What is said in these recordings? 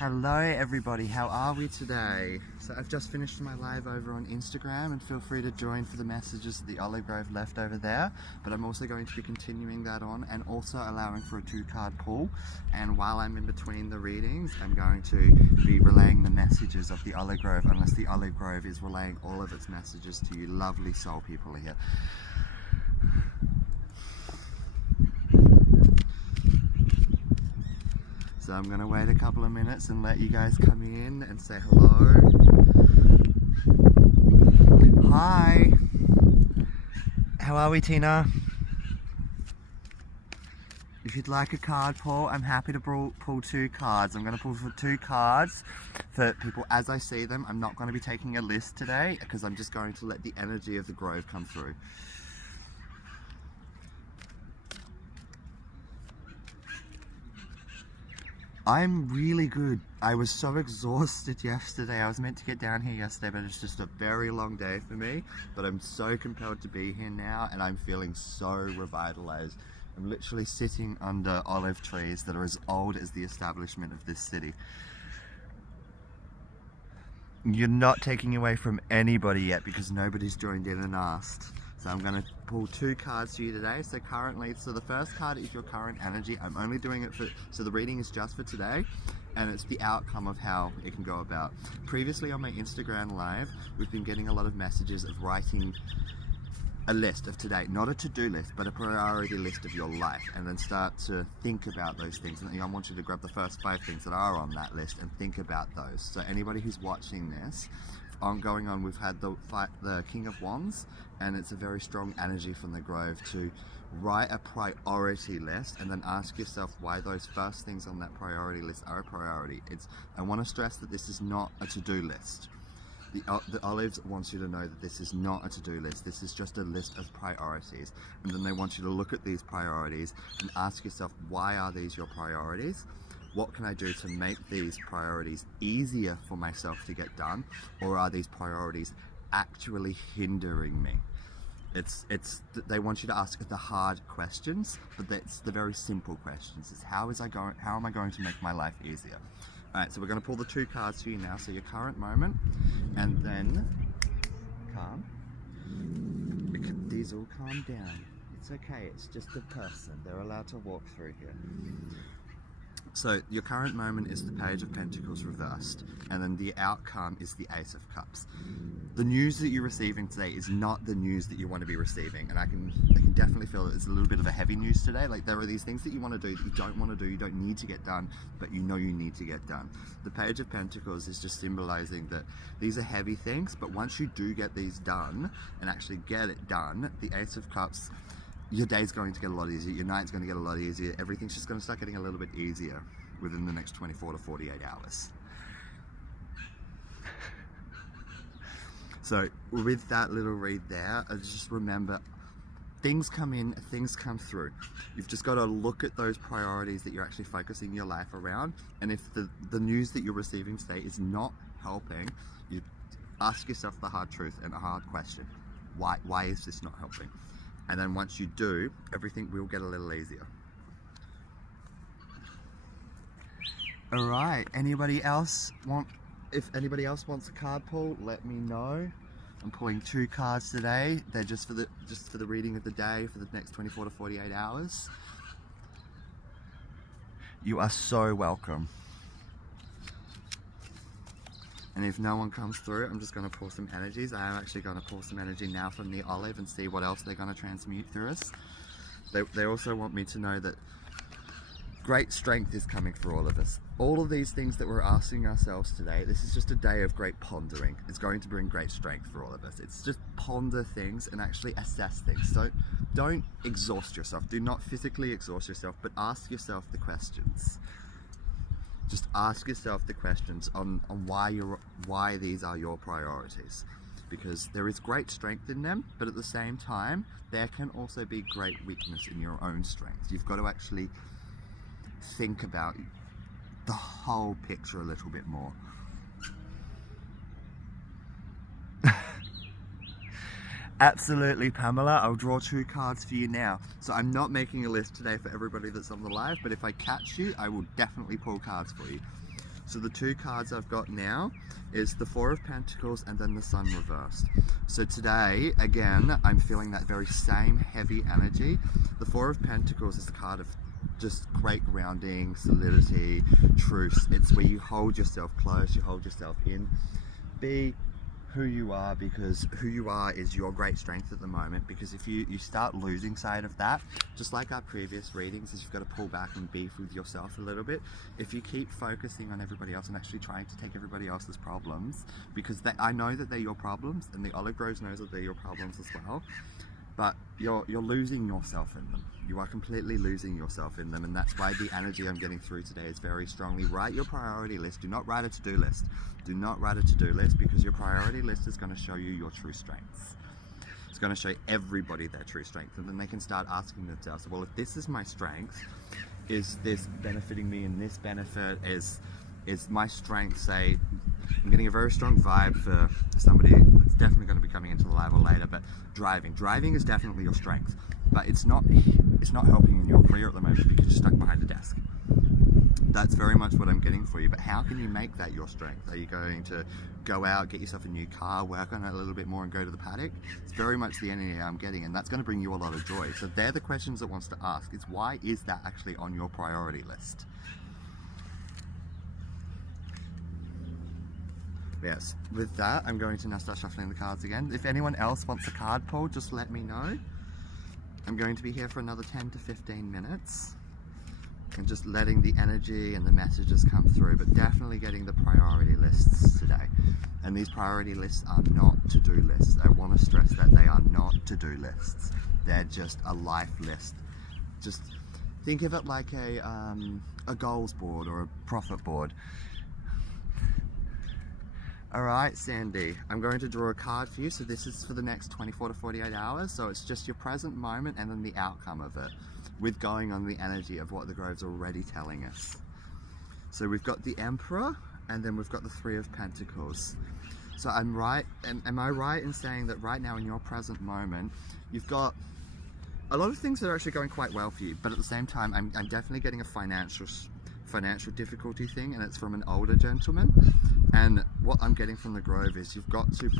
Hello everybody, how are we today? So I've just finished my live over on Instagram, and feel free to join for the messages that the olive grove left over there, but I'm also going to be continuing that on and also allowing for a 2-card pull. And while I'm in between the readings, I'm going to be relaying the messages of the olive grove, unless the olive grove is relaying all of its messages to you lovely soul people here. So I'm going to wait a couple of minutes and let you guys come in and say hello. Hi! How are we, Tina? If you'd like a card pull, I'm happy to pull 2 cards. I'm going to pull for 2 cards for people as I see them. I'm not going to be taking a list today because I'm just going to let the energy of the grove come through. I'm really good. I was so exhausted yesterday. I was meant to get down here yesterday, but it's just a very long day for me. But I'm so compelled to be here now, and I'm feeling so revitalized. I'm literally sitting under olive trees that are as old as the establishment of this city. You're not taking away from anybody yet because nobody's joined in and asked. So I'm going to pull 2 cards for you today. So the first card is your current energy. I'm only doing it so the reading is just for today, and it's the outcome of how it can go about. Previously on my Instagram live, we've been getting a lot of messages of writing a list of today, not a to-do list, but a priority list of your life, and then start to think about those things. And I want you to grab the first 5 things that are on that list and think about those. So anybody who's watching this, going on, we've had the King of Wands, and it's a very strong energy from the Grove to write a priority list and then ask yourself why those first things on that priority list are a priority. I want to stress that this is not a to-do list. The Olives wants you to know that this is not a to-do list. This is just a list of priorities, and then they want you to look at these priorities and ask yourself, why are these your priorities? What can I do to make these priorities easier for myself to get done, or are these priorities actually hindering me? They want you to ask the hard questions, but that's the very simple questions. It's how am I going to make my life easier? Alright, so we're going to pull the 2 cards for you now. So your current moment, and then calm. These all calm down. It's okay, it's just a person. They're allowed to walk through here. So your current moment is the Page of Pentacles reversed, and then the outcome is the Ace of Cups. The news that you're receiving today is not the news that you want to be receiving, and I can definitely feel that it's a little bit of a heavy news today. Like, there are these things that you want to do that you don't want to do, you don't need to get done, but you know you need to get done. The Page of Pentacles is just symbolizing that these are heavy things, but once you do get these done and actually get it done, the Ace of Cups, your day's going to get a lot easier, your night's going to get a lot easier, everything's just going to start getting a little bit easier within the next 24 to 48 hours. So with that little read there, just remember, things come in, things come through. You've just got to look at those priorities that you're actually focusing your life around, and if the news that you're receiving today is not helping, you ask yourself the hard truth and a hard question. Why is this not helping? And then once you do, everything will get a little easier. All right, if anybody else wants a card pull, let me know. I'm pulling 2 cards today. They're just for the reading of the day for the next 24 to 48 hours. You are so welcome. And if no one comes through, I'm just going to pull some energies. I am actually going to pull some energy now from the olive and see what else they're going to transmute through us. They also want me to know that great strength is coming for all of us. All of these things that we're asking ourselves today, this is just a day of great pondering. It's going to bring great strength for all of us. It's just ponder things and actually assess things. Don't exhaust yourself. Do not physically exhaust yourself, but ask yourself the questions. Just ask yourself the questions on why these are your priorities, because there is great strength in them, but at the same time there can also be great weakness in your own strength. You've got to actually think about the whole picture a little bit more. Absolutely, Pamela. I'll draw 2 cards for you now. So I'm not making a list today for everybody that's on the live, but if I catch you, I will definitely pull cards for you. So the two cards I've got now is the Four of Pentacles and then the Sun reversed. So today, again, I'm feeling that very same heavy energy. The Four of Pentacles is a card of just great grounding, solidity, truth. It's where you hold yourself close, you hold yourself in. Be who you are, because who you are is your great strength at the moment. Because if you start losing sight of that, just like our previous readings, is you've got to pull back and beef with yourself a little bit. If you keep focusing on everybody else and actually trying to take everybody else's problems, because I know that they're your problems, and the olive groves knows that they're your problems as well, but you're losing yourself in them. You are completely losing yourself in them, and that's why the energy I'm getting through today is very strongly. Write your priority list. Do not write a to-do list. Do not write a to-do list, because your priority list is going to show you your true strengths. It's going to show everybody their true strength, and then they can start asking themselves, well, if this is my strength, is this benefiting me in this benefit? Is my strength, say, I'm getting a very strong vibe for somebody that's definitely going to be coming into the live or later, but driving is definitely your strength, but it's not helping in your career at the moment because you're stuck behind a desk. That's very much what I'm getting for you. But how can you make that your strength? Are you going to go out, get yourself a new car, work on it a little bit more and go to the paddock? It's very much the energy I'm getting, and that's going to bring you a lot of joy. So they're the questions that wants to ask, is why is that actually on your priority list? Yes, with that, I'm going to now start shuffling the cards again. If anyone else wants a card pull, just let me know. I'm going to be here for another 10 to 15 minutes. And just letting the energy and the messages come through, but definitely getting the priority lists today. And these priority lists are not to-do lists. I want to stress that they are not to-do lists. They're just a life list. Just think of it like a goals board or a profit board. Alright, Sandy, I'm going to draw a card for you. So this is for the next 24 to 48 hours. So it's just your present moment and then the outcome of it, with going on the energy of what the Grove's already telling us. So we've got the Emperor, and then we've got the Three of Pentacles. So I'm right, am I right in saying that right now in your present moment, you've got a lot of things that are actually going quite well for you, but at the same time, I'm definitely getting a financial difficulty thing, and it's from an older gentleman. And what I'm getting from the Grove is you've got to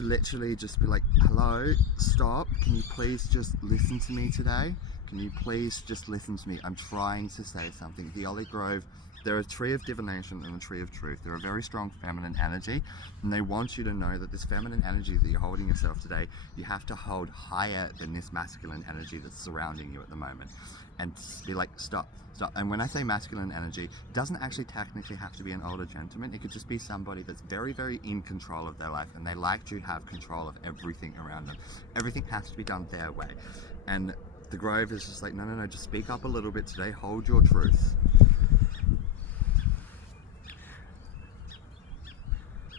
literally just be like, hello, stop, can you please just listen to me today? Can you please just listen to me? I'm trying to say something. The Olive Grove, they're a tree of divination and a tree of truth. They're a very strong feminine energy, and they want you to know that this feminine energy that you're holding yourself today, you have to hold higher than this masculine energy that's surrounding you at the moment. And be like, stop. And when I say masculine energy, it doesn't actually technically have to be an older gentleman. It could just be somebody that's very, very in control of their life, and they like to have control of everything around them. Everything has to be done their way. And the Grove is just like, no, just speak up a little bit today, hold your truth.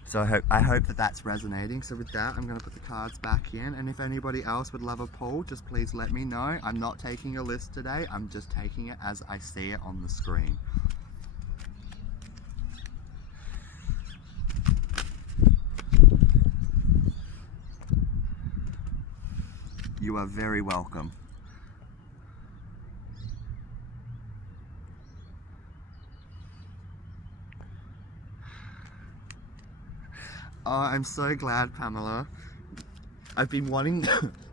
So I hope that that's resonating. So with that, I'm going to put the cards back in, and if anybody else would love a pull, just please let me know. I'm not taking a list today, I'm just taking it as I see it on the screen. You are very welcome. Oh, I'm so glad, Pamela. I've been wanting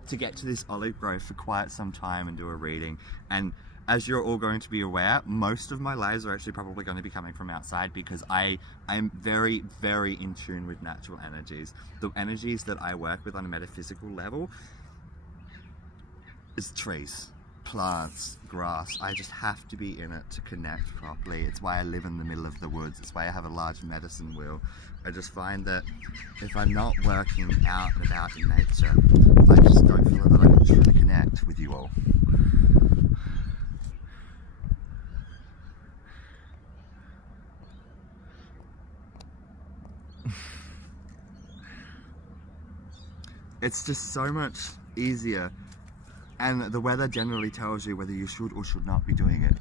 to get to this Olive Grove for quite some time and do a reading, and as you're all going to be aware, most of my lives are actually probably going to be coming from outside, because I'm very, very in tune with natural energies. The energies that I work with on a metaphysical level is trees, plants, grass. I just have to be in it to connect properly. It's why I live in the middle of the woods. It's why I have a large medicine wheel. I just find that if I'm not working out and about in nature, I just don't feel that I can truly connect with you all. It's just so much easier, and the weather generally tells you whether you should or should not be doing it.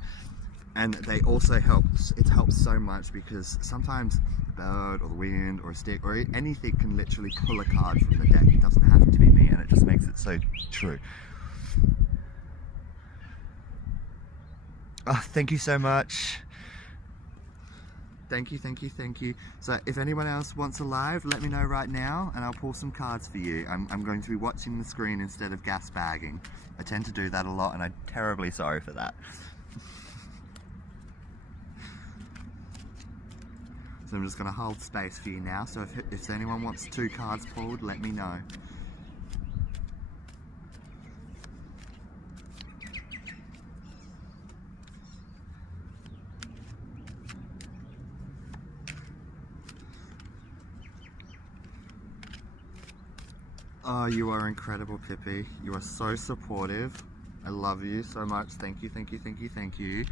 And they also help, it helps so much, because sometimes the bird or the wind or a stick or anything can literally pull a card from the deck. It doesn't have to be me, and it just makes it so true. Oh, thank you so much. Thank you, thank you, thank you. So if anyone else wants a live, let me know right now and I'll pull some cards for you. I'm going to be watching the screen instead of gas bagging. I tend to do that a lot and I'm terribly sorry for that. So I'm just going to hold space for you now. So if anyone wants 2 cards pulled, let me know. Oh, you are incredible, Pippi. You are so supportive. I love you so much. Thank you, thank you, thank you, thank you.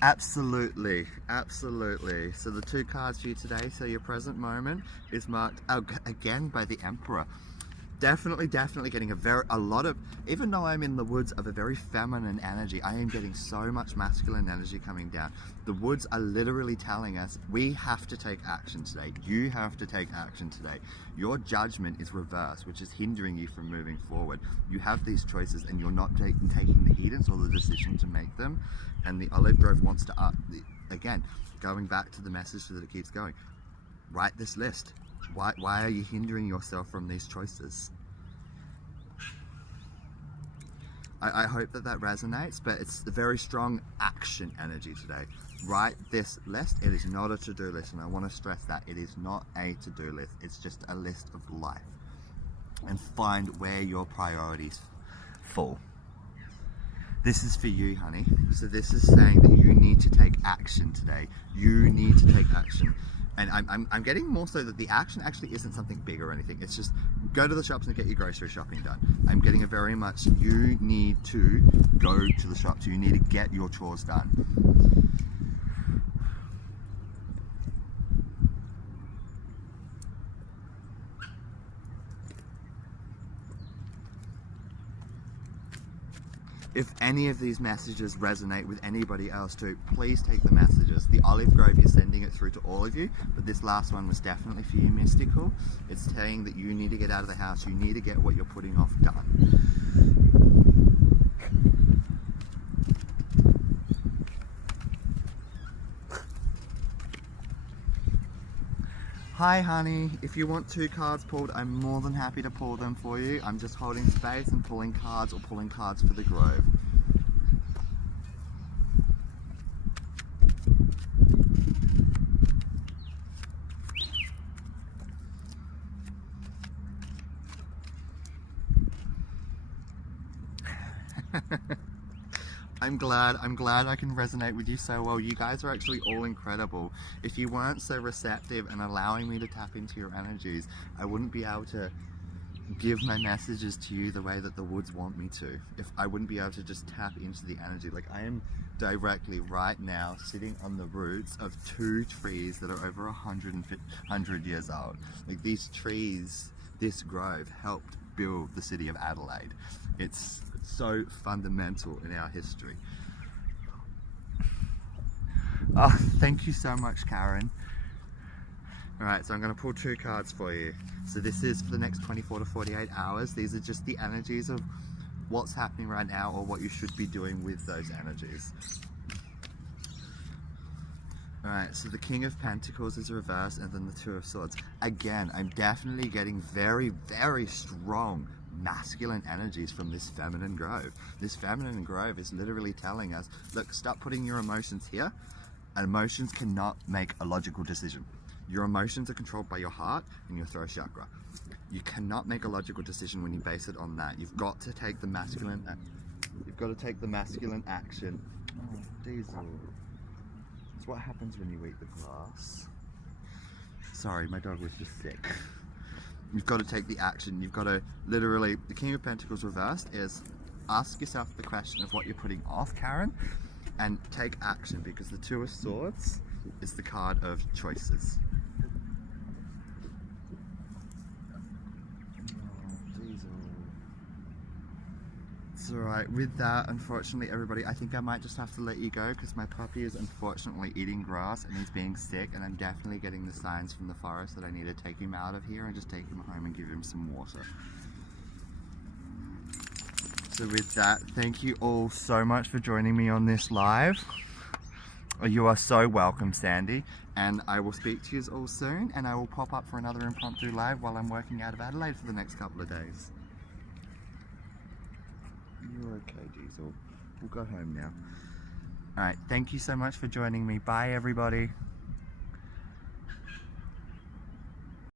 Absolutely, absolutely. So the 2 cards for you today, so your present moment is marked again by the Emperor. Definitely getting a lot of, even though I'm in the woods of a very feminine energy, I am getting so much masculine energy coming down. The woods are literally telling us, we have to take action today. You have to take action today. Your judgment is reversed, which is hindering you from moving forward. You have these choices and you're not taking the heedance or the decision to make them. And the olive grove wants to, again, going back to the message so that it keeps going, write this list. Why are you hindering yourself from these choices? I hope that resonates, but it's a very strong action energy today. Write this list. It is not a to-do list, and I want to stress that. It is not a to-do list. It's just a list of life. And find where your priorities fall. This is for you, honey. So this is saying that you need to take action today. You need to take action. And I'm getting more so that the action actually isn't something big or anything. It's just go to the shops and get your grocery shopping done. I'm getting a very much, you need to go to the shops. You need to get your chores done. If any of these messages resonate with anybody else too, please take the messages. The olive grove is sending it through to all of you, but this last one was definitely for you, Mystical. It's saying that you need to get out of the house, you need to get what you're putting off done. Hi honey, if you want 2 cards pulled, I'm more than happy to pull them for you. I'm just holding space and pulling cards or pulling cards for the grove. I'm glad I can resonate with you so well. You guys are actually all incredible. If you weren't so receptive and allowing me to tap into your energies, I wouldn't be able to give my messages to you the way that the woods want me to. If I wouldn't be able to just tap into the energy. Like I am directly right now sitting on the roots of 2 trees that are over 100 years old. Like these trees, this grove helped build the city of Adelaide. It's so fundamental in our history. Oh, thank you so much, Karen. Alright, so I'm going to pull 2 cards for you. So this is for the next 24 to 48 hours. These are just the energies of what's happening right now or what you should be doing with those energies. Alright, so the King of Pentacles is reversed and then the 2 of Swords. Again, I'm definitely getting very strong masculine energies from this feminine grove. This feminine grove is literally telling us, look, stop putting your emotions here. Emotions cannot make a logical decision. Your emotions are controlled by your heart and your throat chakra. You cannot make a logical decision when you base it on that. You've got to take the masculine action. Oh, Diesel. It's what happens when you eat the grass. Sorry, my dog was just sick. You've got to take the action. You've got to literally, the King of Pentacles reversed is ask yourself the question of what you're putting off, Karen, and take action, because the 2 of Swords is the card of choices. It's alright. With that, unfortunately, everybody, I think I might just have to let you go because my puppy is unfortunately eating grass and he's being sick, and I'm definitely getting the signs from the forest that I need to take him out of here and just take him home and give him some water. So with that, thank you all so much for joining me on this live. You are so welcome, Sandy, and I will speak to you all soon, and I will pop up for another impromptu live while I'm working out of Adelaide for the next couple of days. You're okay, Diesel. We'll go home now. Alright, thank you so much for joining me. Bye, everybody.